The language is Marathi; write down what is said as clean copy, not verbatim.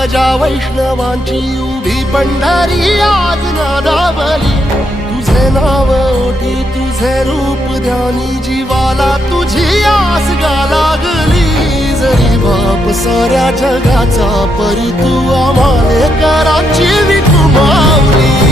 ध्वजा वैष्णवांची उभी पंढरी आज नादावली, तुझे नाव ओठी तुझे रूप ध्यानी, जीवाला तुझी आस गा लागली। जरी बाप साऱ्या जगाचा परी तू आम्हाले कराची विठू माऊली।